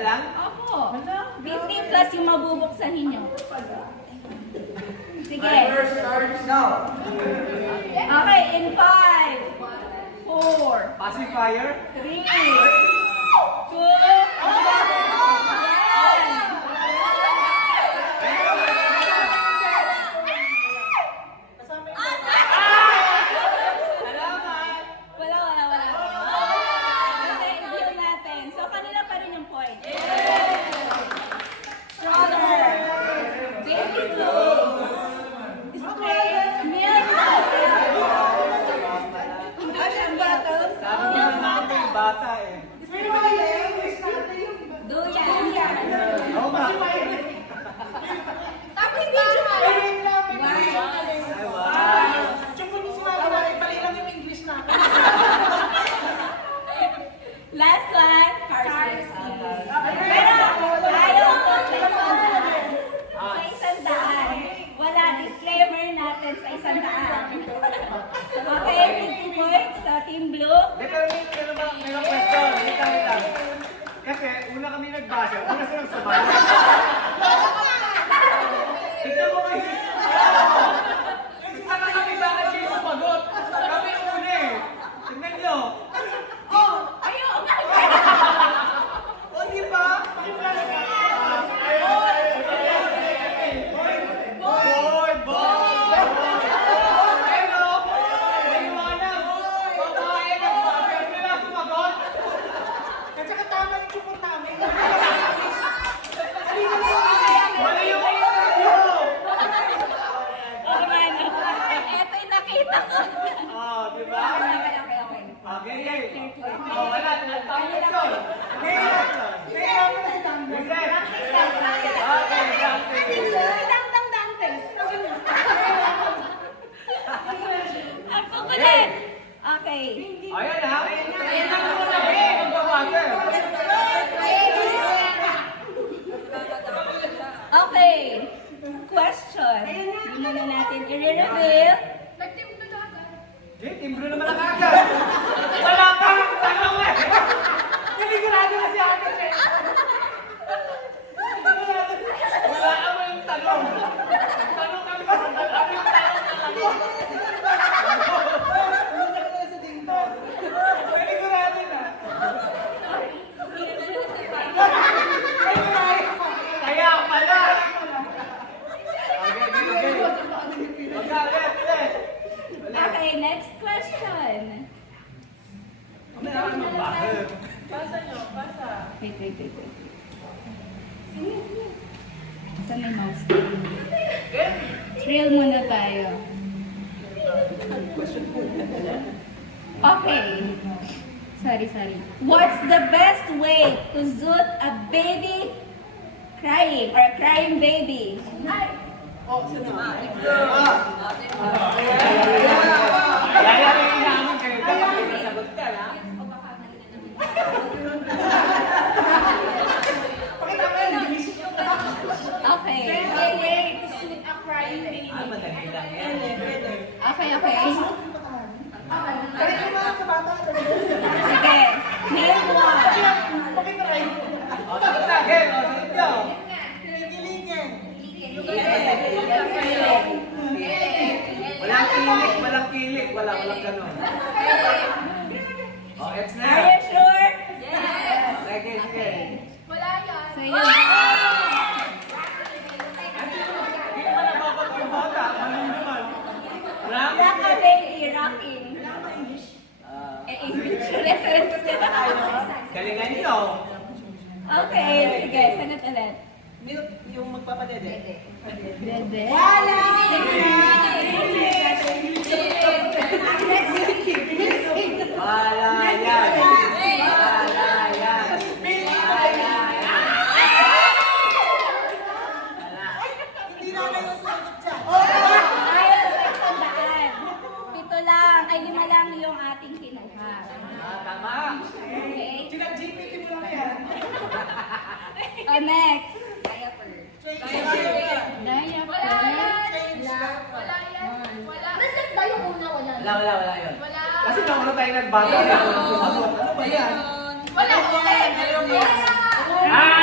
na lang? Opo. B3 plus yung mabubuksahin nyo. Sige. First charge now. Okay, in 5, 4, Pacifier. 3, 2, 1. Salamat! Wala. Kasi view natin. So, kanila pa rin yung point. Stroller. Baby clothes. Straight milk. Ocean bottles. Sabi nga natin yung bata eh. Duyan. Oo ba? Tapos video. Ay, wow. Last one. Car seat. Pero, ayaw ko sa isang daan. Wala, disclaimer natin sa isang daan. Okay, 50 points sa Team Blue. May question. Wait. Kasi una kami nagbasa, una silang sabay. Tignan mo kayo. Sana kami bakit kayo sumagot? Kami una eh. Tignan nyo. Ayaw, O, di ba? Boy! Pero, naiwanag. Babae nagbasa, sila sumagot. Mali yung interview! Ito yung nakita ko. Oh, di ba? Okay. Okay. Oh, wala. Nagtawag yun. Reset. Okay, practice. Ang kukulit. Okay. Ayan ha. Tingnan mo na eh. Magbawasan. Okay. Question. Hindi muna natin i-reveal. Timbro naman ang agad. Wala pa. Tanong eh. Pinigurado na si Ate eh. Wala naman yung tanong. Tanong kami sa tanong yung tanong na. Pinigurado na. Kaya pala. Okay, next question. Wait. Saan may mouse? Thrill muna tayo. Okay. Sorry. What's the best way to zoot a baby crying or a crying baby? Yayarin namin kayo. Dapat may sagot ka lang. Okay. Madali lang yan. Okay. Sige. Name one. O, sagot na. Game. O, sagot nyo. Walang kilik. Walang ganun. O, it's na. Are you sure? Sige. So yun. Hindi naman nababot yung bata. Maling naman. Rock a baby, rocking. English reference ka na. Galingan nyo. Okay, sige, sagot ulit. Yung magpapadede. Dede. Wala yan. Ayaw sa isang daan. 7 lang, ay 5 lang yung ating kinuha. Tama. Okay? Sinag-GPT mo lang yan. Oh, next. Wala yun. Kasi nauna tayo nagbasa. Ano ba yan? Wala. Ah!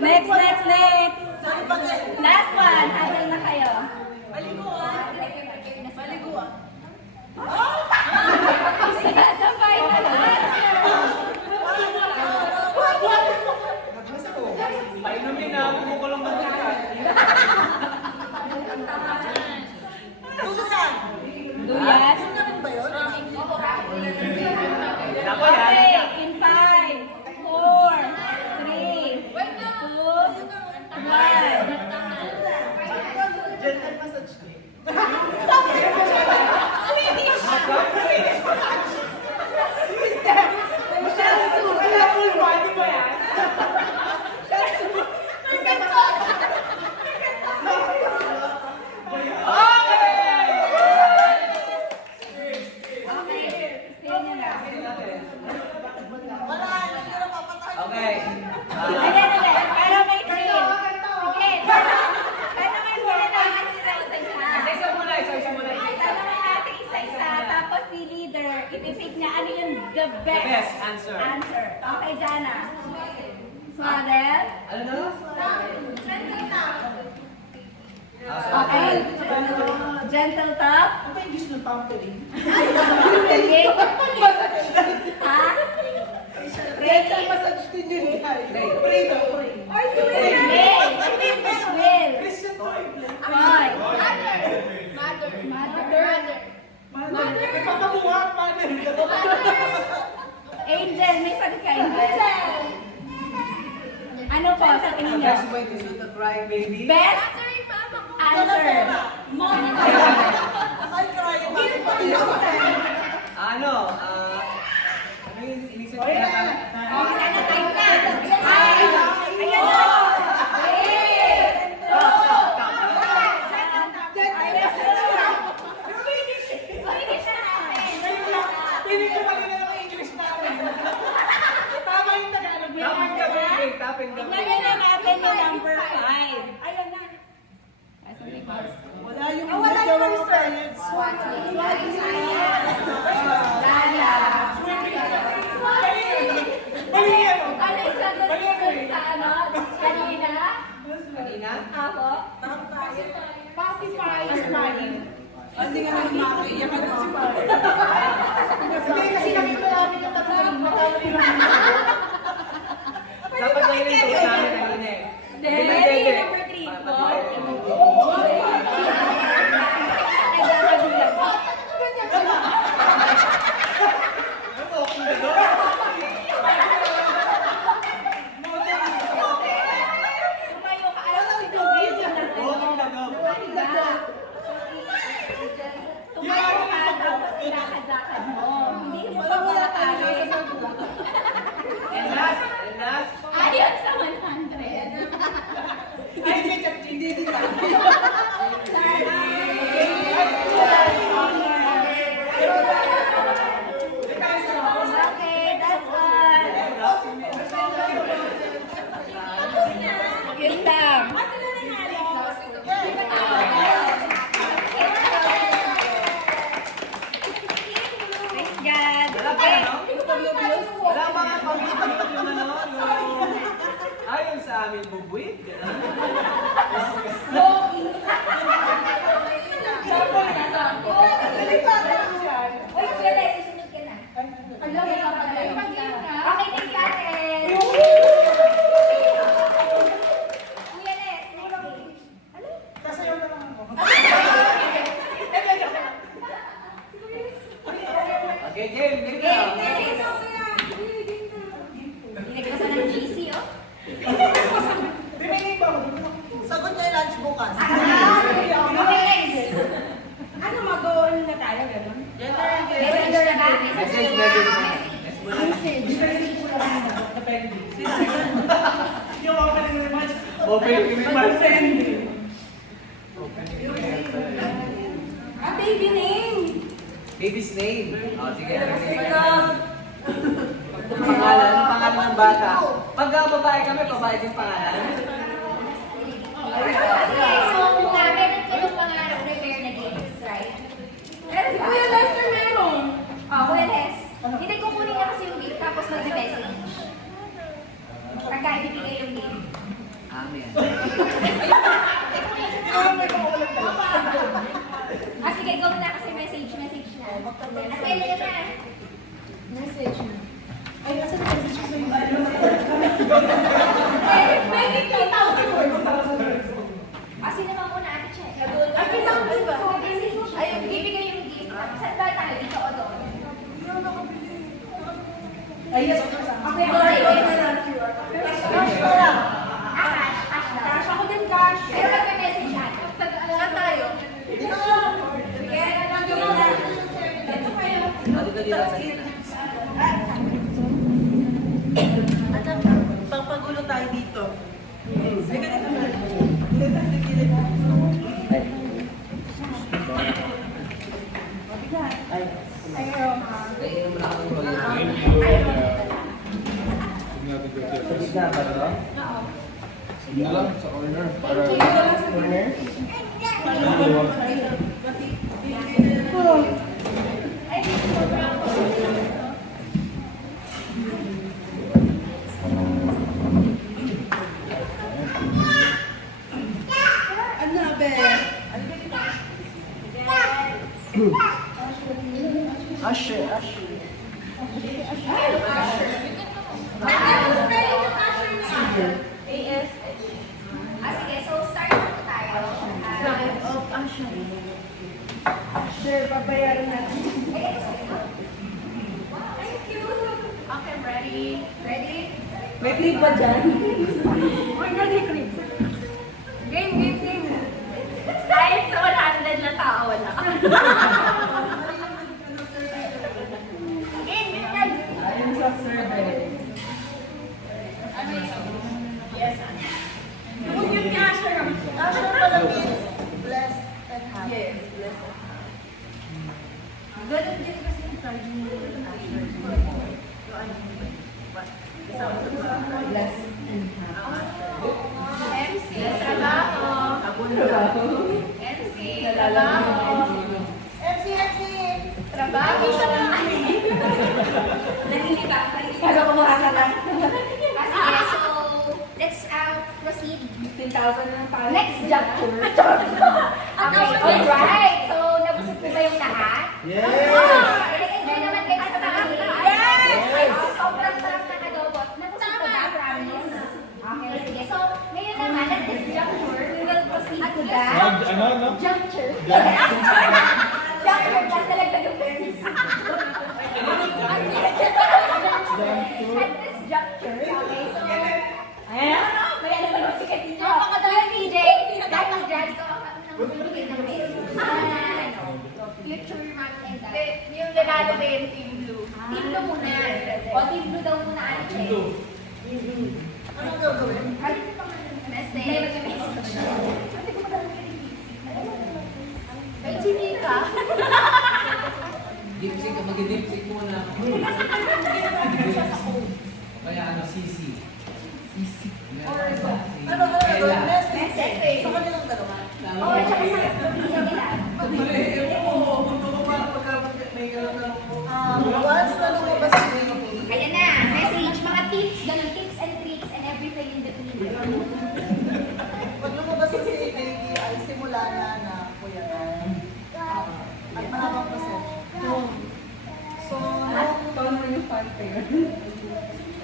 Next. Last one. Habol na kayo. Paliguan. The final answer. Painumin na ako mo ko lang magkakat. Tuluyan. Duyan. Tuluyan ba yun? Ako yan. Okay, in 5, 4, 3, 2, 1. Gentle massage. Wala full body ba yan? Stay nyo na. Wala, hindi na papatay. Okay. Ayan ulit, para may trail. Sige, tanongin muna natin sila isa-isa. Isa muna. Tanongin natin isa-isa, tapos si leader, ipipick niya ano yung the best, best answer. Okay, Jana. Model. Ano na? Okay. Gentle top. Ano ba yung gusto ng pampering? Sige. Ha? Gentle massage din yun. Pray daw, pray. Will. Christian boy. Roy. Mother. Papabuhat, mother. Angel. May sagot ka, Angel. Ano po sa tingin niyo? Best way to see the crying baby. Best answer. Ay, crying baby. Ano yung inisip ko na Oh, time na. Ay, ayan na. Hindi ko malinaw ang English namin. Tama yung Tagalog. Tapin ka, baby. Tignan na natin yung number 5. Ayan na. Wala yung daw ng science. Lala. Mali yan. Ano yung sagot ko sa ano? Kanina? Kanina? Ako? Pacify is crying. Hindi nga nang makiiyak ka si Pare. Hindi kasi nakita namin yung tatlong matawin lang. Dapat na yun yung tuwa namin kanina eh. Then, number 3 po. Ano, kung gano'n? Tumayo ka. Alam mo si Tubig? Oo, kung gano'n. Tumayo ka, tapos ilakad-lakad mo. Hindi mo pa makakain. And last. Ayun sa 100. Ay, hindi din lang. Okay, that's all. Yun lang. Praise God. Wala pa, no? Wala pa nga pamilya yung ano, yung... Ayon sa amin, bubuit. Gano'n. Uy, kuya Les, susunod ka na. Okay, thank you, ate. Kuya Les, next game. Kasayaw na lang ako. Okay, game Game, na. Les. Nilagay sa ng GC, oh. Remaining ba? Sagot niya yung lunch bukas. Okay, next. Ano, mag-go-on na tayo, gano'n? Messenger na ba? Message. Yung opening remarks. Opening remarks. Baby name. Baby's name. Oh, sige. Pangalan ng bata. Pag babae kami, babae din pangalan. So, meron kayong mga prepare na games, right? Meron ba? Kuya Lester, meron. Kuya Les. Hindi kukunin niya kasi yung game, tapos mag-message. Pagka ibigay yung game. Ano yan? Sige, go na kasi message na. At kailan na? Message na. Ay, asa na message ko sa'yo? May 50,000. Sino naman muna ate Che? Ay, kita ko ba? Ay, ibigay yung gift. Saan ba tayo? Dito o doon? Ay, yes, okay. Okay, Cash pa lang. Cash lang. Cash ako din, cash. Pero magka-message ate. Saan tayo? Dito ka. Pagpagulo tayo dito. Ay, ganito na. Sige lang, sa corner. Para Corner? Ano, be? Asher. Sige, so start na tayo. Sure, babayaran natin. Thank you. Okay, ready? Ready? May clip ba dyan? Game. Kahit sa 100 na tao, wala. Game. Ayun sa survey. Ano yun? Yes, Kung yun ni Asher. Asher pala means blessed and happy. Yes, blessed and happy. Ganun din kasi yung card ni Asher. Blessed and happy. MC, trabaho. MC, trabaho. Nahilika. Kala ko makakala. Sige, so let's proceed. 15,000 na pala. Next juncture. Okay, alright. So, nabusog po ba yung lahat? Yes! Enjoy naman kayo sa pamilya. Yes! Sobrang sarap ng adobo. Nabusog po ba? Promise. Okay, sige. So, ngayon naman, at this juncture, we will proceed to the juncture. Juncture, talaga yung terms. At this juncture, okay, so, ayan, may alam mo si Katino. Yung DJ, dahil dyan, so, ang bibigay ng future map and that. Yung regalo ko yung Team Blue. Team Blue muna. O, Team Blue daw muna, ano, Che? Anong gagawin? Message. May chimika. Dipsy ka, mag-dipsy muna. Kaya ano, Sisi. Sisi. Ano gagawin? Message. Message. Sa kanilang dalawa. Oo, tsaka sa pamilya nila. Once na lumabas si Baby, Ayan na, message. Mga tips, ganun, tips and tricks and everything in between. pag lumabas na si Baby, ay simula na kuya na. At mahabang procession. So,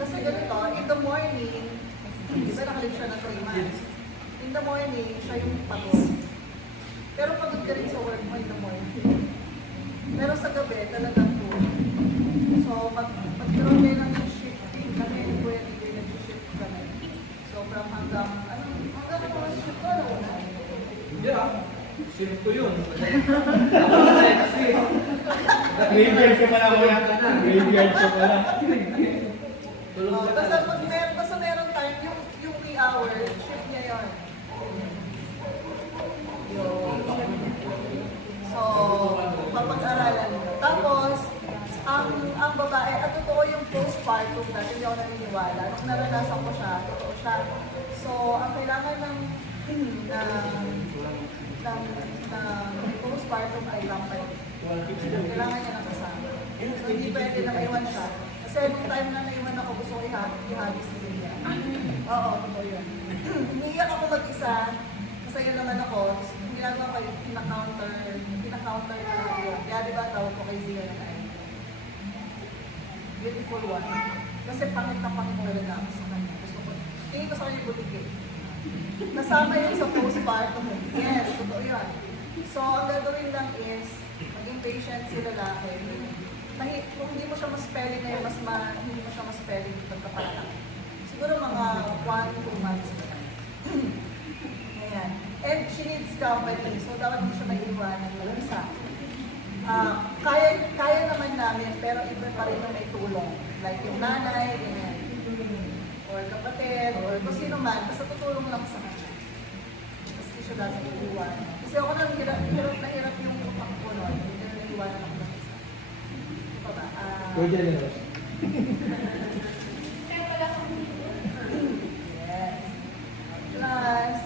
kasi ganito, in the morning, di ba nakalive siya ng 3 months? In the morning, siya yung pagod. Pero pagod ka rin sa work mo in the morning. Pero sa gabi, talagang tulog. So, magkaroon kayo ng shifting kami, ni Kuya Tigre nag-shift kami. So, from hanggang mga shift ko, ano na? Hindi ah. Shift ko yun. Graveyard ka pala mo yan. Graveyard ka pala. Tulog ka Basta meron time, yung 3 hour, shift niya yun. So, papag-aralan nyo. Tapos, ang babae, at totoo yung postpartum dati, hindi ako naniniwala. Nung naranasan ko siya, totoo siya. So, ang kailangan ng postpartum ay rampant. Kailangan niya ng kasama. So, hindi pwede na maiwan siya. Kasi nung time na naiwan ako, gusto ko ihagis si Lilia. Oo, totoo yun. Umiiyak ako mag-isa, masaya naman ako. Tapos yung ginagawa ko yung pina-counter na ako yun. Kaya di ba tawag ko kay Zia na ay beautiful one. Kasi pangit na pangit talaga ako sa kanya. Gusto ko, tingin ko sa kanya yung butik eh. Kasama yun sa postpartum. Yes, totoo yun. So, ang gagawin lang is, maging patient si lalaki. Kung hindi mo siya mas-spelling ngayon, hindi mo siya mas-spelling pagkapatak. Siguro mga 1-2 months na lang. Ayan. And she needs company, so dapat mo siya may iwanan ng isa. Kaya naman namin, pero iba pa rin na may tulong. Like yung nanay, ganyan. Or kapatid, or kung sino man, basta tutulong lang sa kanya. Tapos hindi siya dapat iiwanan. Kasi ako nang hirap yung utak ko nun, hindi na iiwanan ako ng isa. Ito ba? Pwede na rin. Yes. Plus,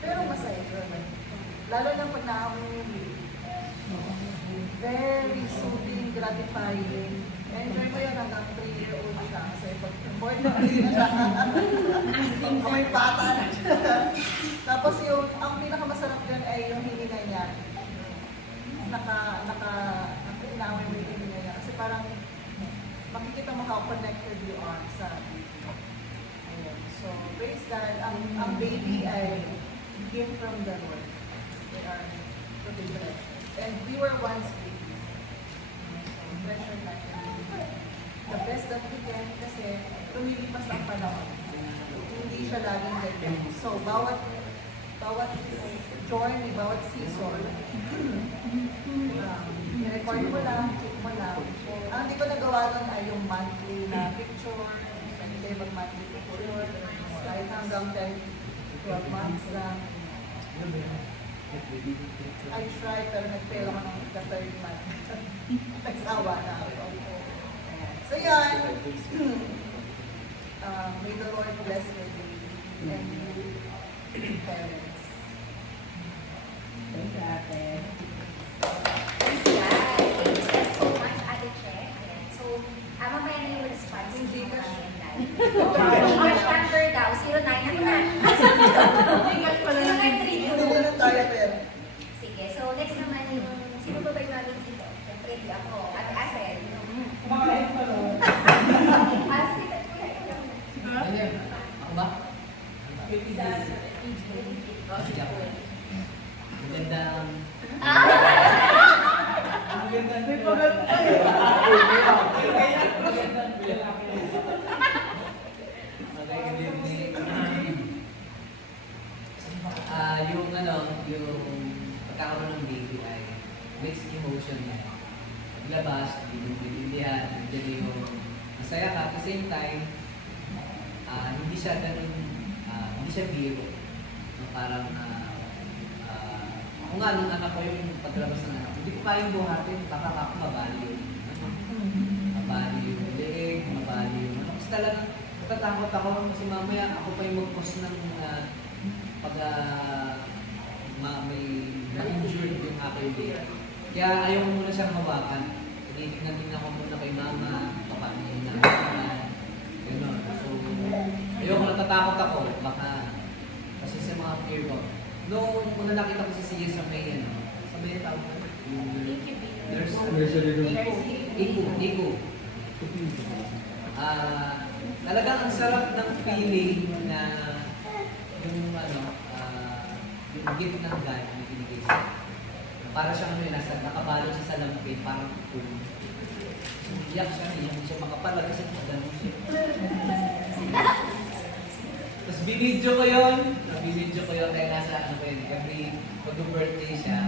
pero masaya yun. Lalo na pag naamoy yung baby. Very soothing, gratifying. Enjoy mo yan hanggang 3-year-old siya. Kasi pag born na 3 na siya, may bata na siya. Tapos ang pinakamasarap dyan ay yung hininga niya. Naka-inaamoy mo yung hininga niya. Kasi parang makikita mo how connected you are sa ayun. So, praise God, ang baby ay gift from the Lord. They are to be blessed. And we were once babies. So, treasure natin. The best that we can kasi lumilipas ang panahon. Hindi siya laging ganyan. So, bawat journey, bawat season, i-record mo lang, keep mo lang. Ang hindi ko nagawa nun ay yung monthly na picture, hindi mag-monthly picture, kahit hanggang 10-12 months lang. I tried pero nag-fail ako ng the third month. Nagsawa na ako. So yan, may the Lord bless your baby and you parents. Thank you, ate. Thanks, guys. Thank you so much, Ate Che. Ayan. So, mamaya na yung response. Hindi ng ka mga live. Cash number daw, 09 na cash. 0932. Hindi na tayo pero. Sige, so next naman yung, sino ba ba yung namin dito? Siyempre, di ako. Ate Asel. Kumakain pa no? Asel, at kuya ko lang. Ako ba? Sige ako. Magandang... Magandang... May pagano tayo. Yung pagkakaroon ng baby ay mixed emotion na. Paglabas, binibindihan, nandiyan yung masaya ka. At the same time, hindi siya ganun, hindi siya biro. Parang, ako nga, nung anak ko yung paglabas ng anak ko, hindi ko kayang buhatin, baka ako mabali yung, mabali yung leeg, mabali yung, kasi talagang natatakot ako kasi mamaya ako pa yung mag-post ng pag may ma-injured yung aking baby. Kaya ayaw ko muna siyang hawakan. Tinitingnan ako muna kay mama, papatingin na gano'n. So, ayaw ko natatakot ako, baka kasi sa mga fear ko. Noong una nakita ko si Sia sa may, sa may tawag ko, Nursery room. Iku. Talagang ang sarap ng feeling na yung yung gift ng God na binigay sa akin. Para siyang nakabalot siya sa lampin, parang puno. Iyak siya, hindi siya makapalag kasi nagdano siya. Tapos binidyo ko yun kaya nasa every pag-birthday siya,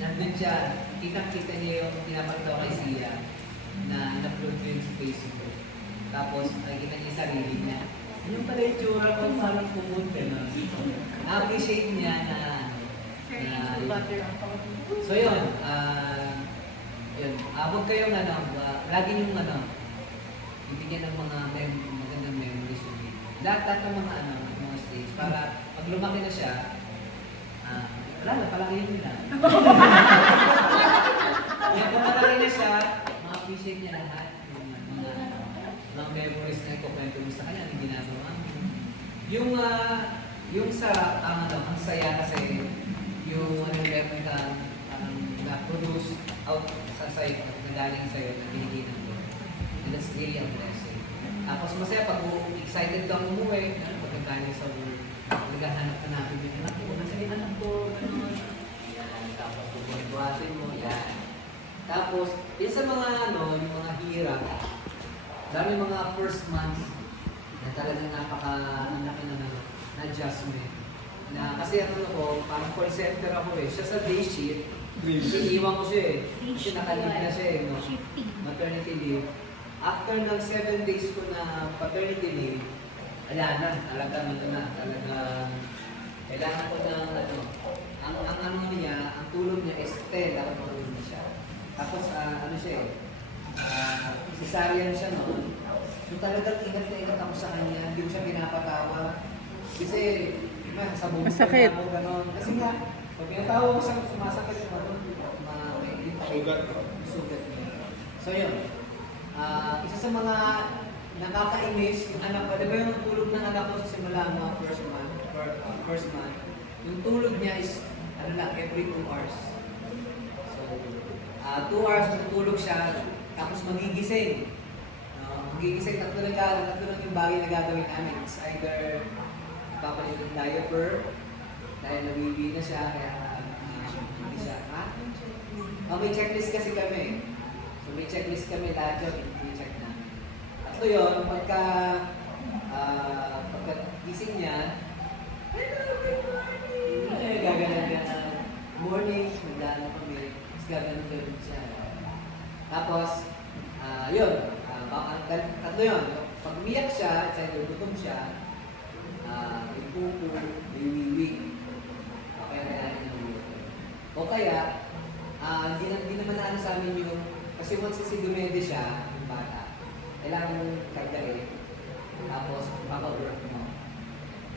nandun siya, kita niya yung pinapakita ko kay Sia na in-upload ko yun sa Facebook. Tapos nakikita niya yung sarili niya. Yung pala yung tsura ko, parang pumunta na. Na-appreciate niya na so yun, huwag kayong lagi yung bibigyan ng mga magandang memories yung baby. Lahat ng mga stage para pag lumaki na siya, wala na, palakihin nila. Kaya pag malaki na siya, ma-appreciate niya lahat yung mga mga memories na ikukwento mo sa kanya, ang ginagawa mo. Yung sa, ang saya kasi, yung meron kang na-produce out sa sa'yo, na galing sa'yo, na binigay ng Lord. And that's really a blessing. Tapos masaya pag excited kang umuwi, pagkagaling sa work, naghahanap ka natin yung anak ko, nasa yung anak ko, gano'n. Yan, tapos bubuhatin mo, yan. Tapos, yun sa mga yung mga hirap, dami mga first month na talagang ang laki na adjustment. Na, kasi ko, parang call center ako siya sa day shift, iniiwan ko siya kasi nakalib na siya no? Maternity leave. After ng 7 days ko na paternity leave, wala na, talagang kailangan ko ng ang niya, ang tulog niya is 10, dapat matulog siya. Tapos cesarean siya noon. So talagang ingat na ingat ako sa kanya, hindi ko siya pinapatawa. Kasi, sa bubog Masakit. ako gano'n. Kasi nga, pag pinatawa ko siya, sumasakit siya sugat niya. So yun, isa sa mga nakakainis, yung anak ko, di ba yung tulog ng anak ko sa simula mga first month, yung tulog niya is, every 2 hours. So, 2 hours matutulog siya, tapos magigising. Magigising, tatlo lang yung bagay na gagawin namin. It's either papalit ng diaper, dahil nabibi na siya, kaya hindi siya, may checklist kasi kami. So may checklist kami, lahat yun, i-check na. At ito yun, pagka gising niya, gaganan ka na morning, magdaan kami, tapos gaganan ka rin siya. Tapos, yun, tatlo yun. Pag umiyak siya, at sa'yo gutom siya, may pupo, may wiwig. Okay, kailangan ng water. O kaya, hindi naman na sa amin yung, kasi once kasi dumede siya, yung bata, kailangan mong kagdari, tapos papa-work mo.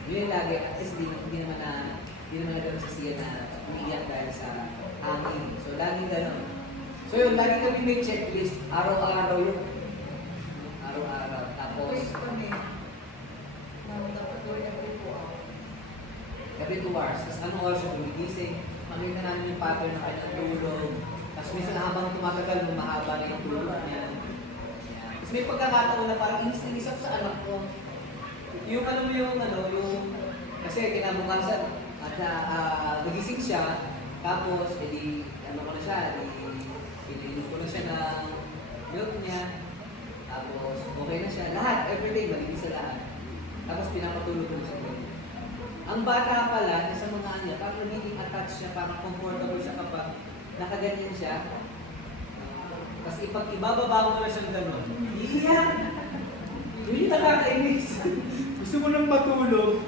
Yun yung lagi, at least hindi naman na gano'n sa siya na umiiyak dahil sa hangin. So, laging gano'n. So yun, lagi kami may checklist, araw-araw yun. Araw-araw. Tapos, Wait kami. Dapat gawin every 2 hours. every 2 hours. Tapos anong oras siya gumigising, makita namin yung pattern ng kanyang tulog. Tapos minsan habang tumatagal, mahaba na yung tulog niya. Tapos may pagkakataon na parang inis ako sa anak ko. Yung alam mo yung kasi kinabukasan, at nagising siya, tapos ko na siya, iniinom ko na siya ng milk niya, tapos okay na siya. Lahat, everyday, malinis sa lahat. Tapos pinapatulog ko siya. Ang bata pala, sa mga niya, parang nagiging attached siya, parang comfortable siya kapag nakaganyan siya. Tapos ibababa mo na siyang gano'n. Iyan! Yun yung nakakainis. Gusto mo nang matulog?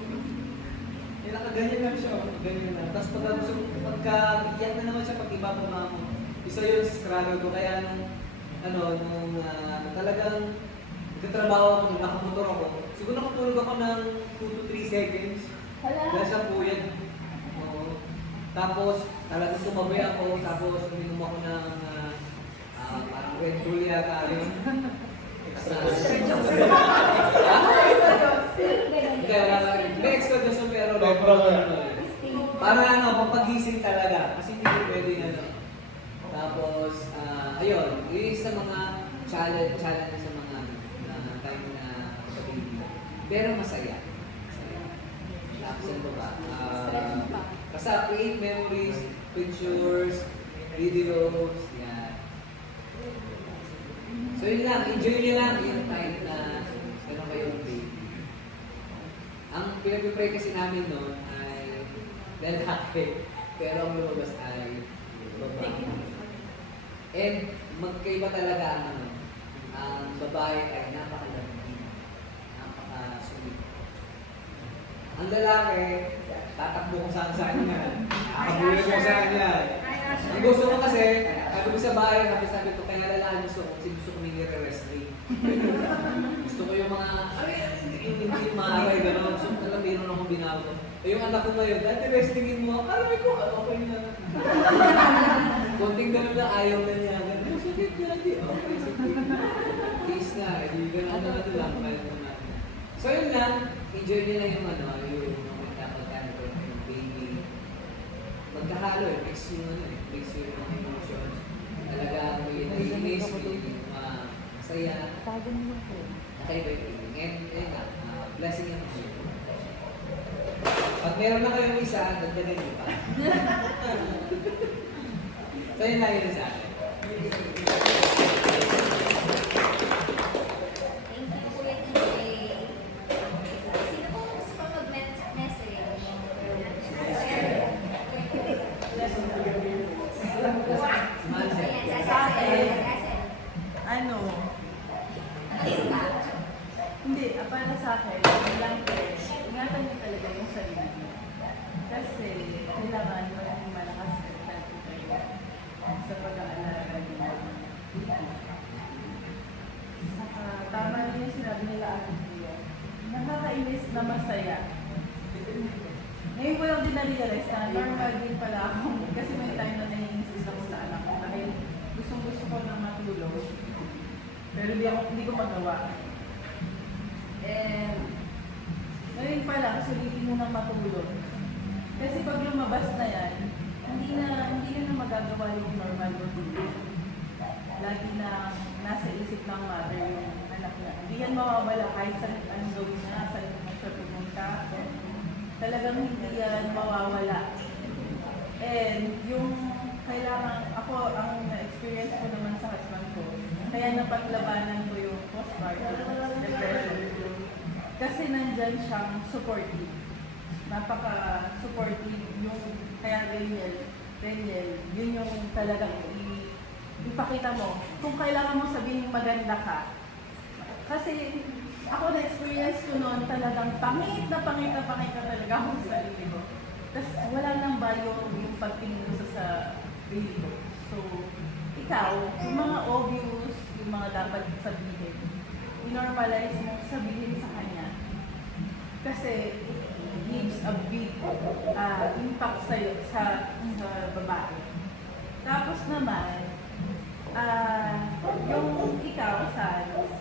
Nakaganyan lang siya, ganyan lang. Tapos pagka iyak na naman siya, pag ibababa mo. Isa yun sa struggle ko, kaya nung talagang nagtatrabaho ako, nakamotor ako, siguro nakatulog ako ng 2 to 3 seconds. Dahil sa puyad. Oo. Tapos, talagang tumabi ako, tapos uminom ako ng parang Red Bull yata yun. May extra dose pero para pampagising talaga. Kasi hindi ko pwede Tapos, ayun, yun sa mga challenge sa mga time na baby. Pero masaya. Absent ba? Basta create memories, pictures, videos, yan. So yun lang, enjoy nyo lang yung time na gano'n kayong baby. Ang pinag-pray kasi namin noon ay lalaki, pero ang lumabas ay babae. And magkaiba talaga ang babae ay napakalamig, napakasulit. Ang lalaki, tatakbo ko saan niya. Nakabulay ko sa kanya. Ang gusto ko kasi, sabi ko sa bahay, sabi ko, kaya lalaki gusto ko, kasi gusto ko may nire-wrestling. Gusto ko yung mga, hindi yung maaray, gano'n. So, talagang mayroon akong binago. Yung anak ko ngayon, dati wrestlingin mo, aray ko, okay na. Konting gano'n na ayaw na niya. Sige, daddy, okay, sige. Peace na, hindi ka na lang, balik mo natin. So yun lang, enjoy nila yung yung mga pagkakalo, yung baby. Magkahalo, mix mix yung mga emotions. Talaga may naiinis, may masaya. Nakaiba yung feeling. Ngayon nga, blessing yung mga. Pag meron na kayong isa, dagdagan niyo pa. So yun lang yun sa akin. Thank you, Kuya TJ. Sino po gusto ko mag-message? Manse. Ayan, sa SSL. Ano? Lista. Hindi, para sa akin, lang ingatan niyo talaga yung sarili niyo. Kasi kailangan maging malakas natin kayo sa pag-aalaga niyo. Saka tama rin yung sinabi nila akin niyo. Nakakainis na masaya. Ngayon ko lang din na-realize na normal din pala ako kasi may time na naiinis ako sa anak ko dahil gustong-gusto ko na matulog. Pero hindi ko magawa. And ngayon pa lang, sulitin mo na matulog. Kasi pag lumabas na yan, hindi na magagawa yung normal routine. Lagi na nasa isip ng mother yung anak niya. Hindi yan mawawala kahit saan anong gawin niya, saan mo siya pumunta. Talagang hindi yan mawawala. And yung kailangan, ako, ang experience ko naman sa husband ko, kaya napaglabanan ko yung postpartum depression. Kasi nandyan siyang supportive. Napaka-supportive yung, kaya Reniel, yun yung talagang ipakita mo. Kung kailangan mo sabihin maganda ka. Kasi ako na-experience ko noon talagang pangit na talaga ako sa sarili ko. Tapos wala nang value yung pagtingin ko sa sarili ko. So, ikaw, yung mga obvious, yung mga dapat sabihin, i-normalize mo sabihin sa kanya. Kasi it gives a big impact sa babae. Tapos naman, yung ikaw,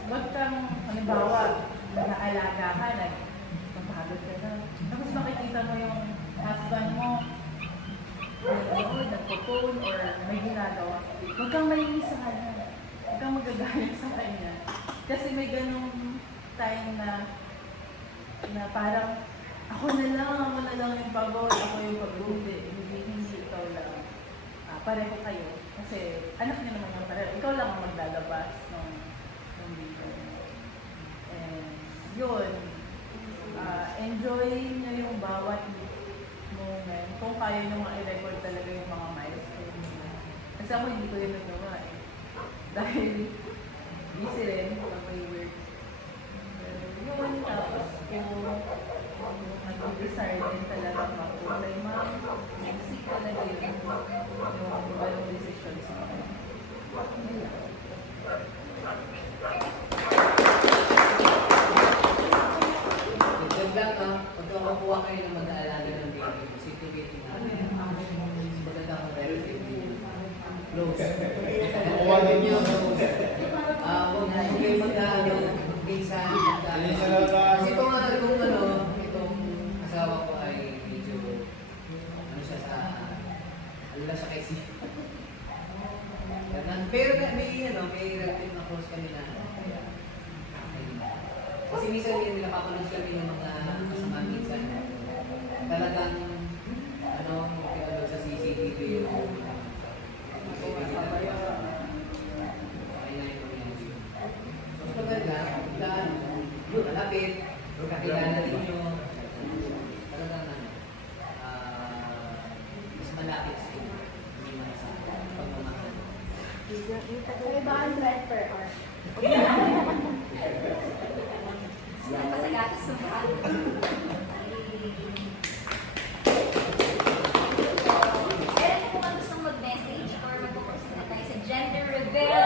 wag kang, halimbawa, naalaga ka, nagpapagod ka na. Tapos makikita mo yung husband mo, nagpo-phone or may ginagawa. Huwag kang malinis sa kanya. Huwag kang magagalit sa kanya. Kasi may ganung time na parang ako na lang yung pagod, ako yung pagod, hindi ikaw lang. Pareho kayo. Kasi anak niya naman yung pareho. Ikaw lang ang maglalabas ng video. And yun, enjoy niyo yung bawat moment. Kung kaya nyo ma-record talaga yung mga milestone niyo. Kasi ako hindi ko yun nagawa eh. Dahil busy rin pag may work. Yun, tapos kung nag-desire din talaga mag-fully mom, next talaga yun yung balong decisions mo. Dagdag lang, pagka makuha kayo ng mag-aalaga ng baby, situation natin. Mas maganda kung relative close. Makuha din niyo. Huwag kayo mag-aalaga ng pinsan. Kasi itong asawa ko ay medyo, siya sa, siya kay si. Pero may relative na close kami na. Kasi minsan yung napapanood kami ng mga kasama minsan. Talagang, pinanood sa CCTV yung mas maganda, yun, malapit, kakilala din nyo. Talagang mas malapit sila. Hindi man sa pagmamahal. May baka bread per hour. Sino pa sa gatos ng bahay? Meron po kung gustong mag-message or mag-post na tayo sa gender reveal.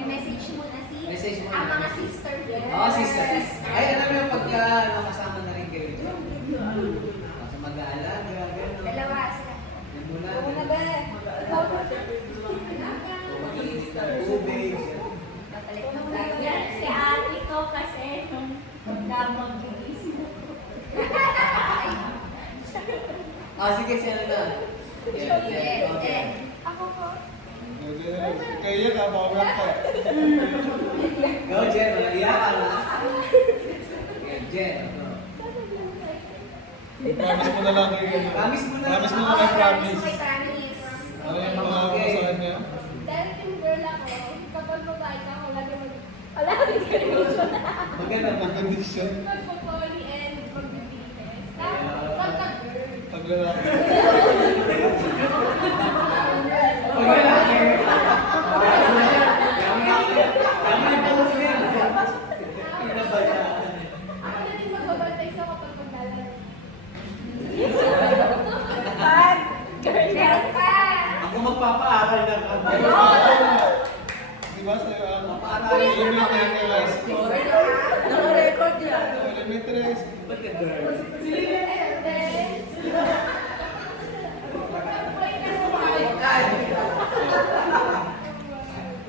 May message muna Message muna. ang mga sister here. Oo, sister. Ay, alam mo yung pagka kasama na rin kayo Sa mag-aalaga, gano'n. Dalawa sila. Yan muna. Una ba? Ikaw ba? Mag-iinit ng tubig. Papalit ng tayo. Yan, si ate ko kasi nung pagkamang bilis mo. Sige, siya na. Okay. Ako po. Kaya ka, bawal ka. Go, Jen. Malaya ka na. Okay, Jen. Go. Promise mo na lang kayo. Promise mo na. Promise mo na kay promise. May promise. Ano yung mga sa kanya? Dahil yung girl ako, kapag babae ka ako, lagi mag-condition. Maganda pa. Condition. Magpo-poly and mag-business. Tapos, pagka-girl. Pag lalaki. Pag lalaki. Kami post yan. Pinabayaan. Ako na din magbabantay sa kapag maglalaro. Meron pa. Ako magpapaaral ng kami. Di ba sa'yo ang Papaaral limit niya kay last score? Naka-record yan. Elementary. Ba't ka girl?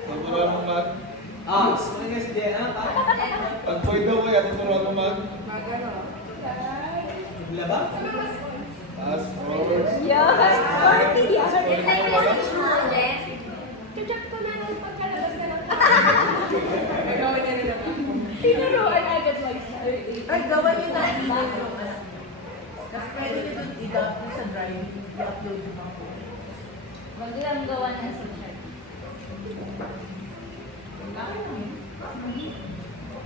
Tuturuan mo mag... Gusto mo nga si Jen, ha? Pag boy daw kaya, tuturuan mo mag... Maglaba? Fast forward. Yes, party yan. Yung time message mo, Jen. Check ko na lang pagkalabas ka ng Tinuruan agad mag Ay, gawan nyo na email yung ano. Tapos pwede nyo doon i-download sa drive, i-upload yung mga photo. Maglang gawa ng social.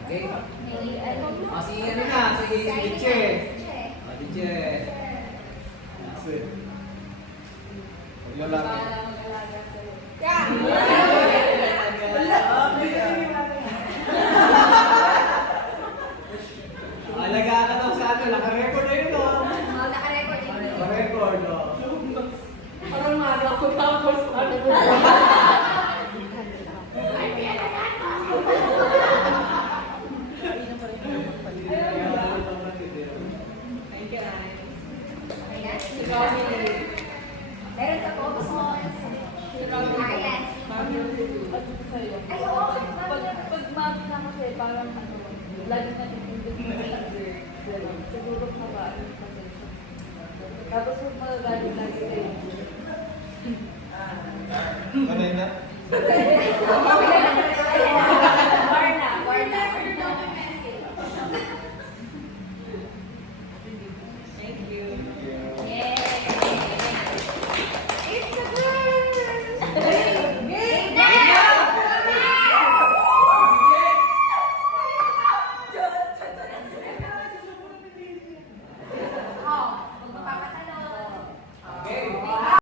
Okay. May ano. Si ano na, si Diche. Diche. Pag lalaki. Alaga ka daw sa ano, naka-record na yun, oh. Naka-record din. Naka-record, oh. Parang maga ako tapos ano. Ayan. Meron ka po. Gusto mo. Ayan. Ay, oo. Pag mag na kasi parang ano, lagi na tinitip na siguro mabaan kasi. Tapos pag magagaling lagi kayo. Kanay na? Okay.